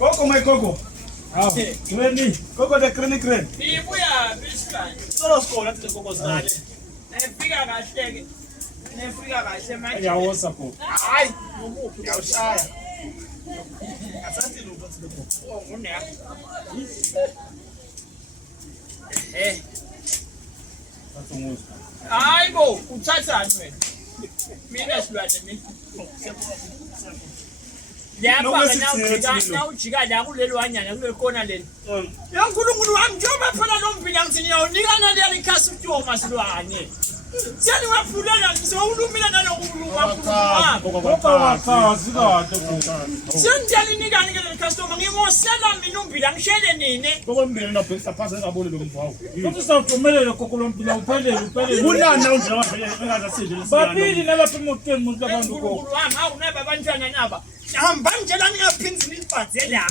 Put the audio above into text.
Gogo my gogo. Hawu.Weni, gogo the crane. Ibuya bisika. Solo skona the gogo zale. Nefika kahle. Nefika kahle manje. Yawosa gogo. Hayi, umuphi Uyawushaya. Asathi lo ukuthi gogo. Oh, ngune. Bathunguza. Hayi bo, uthathani wena? Mina silwane mina. Lapha nawujika la kulelwanyana kulekona leli. Yankulunkulu wami njengoba phela lo mvila ngithi ngiyawunikana leli khasi utyoma silwane. Seni wafulela ngizowulumila nalokuluma wakhazi kade sendiyani nikani ke leli customer ngimosela mina umbila ngishele nini kokwembili nabhekisa phansi engaboni lo mvawo futhi sawudumelele kokolo mpila uphelele kunani na unje waphela engazasidle babili nalapha emotweni umuntu labantu uNkulunkulu wami awunaba abantwana naba hamba nje la ngiyaphinzile ibhaze la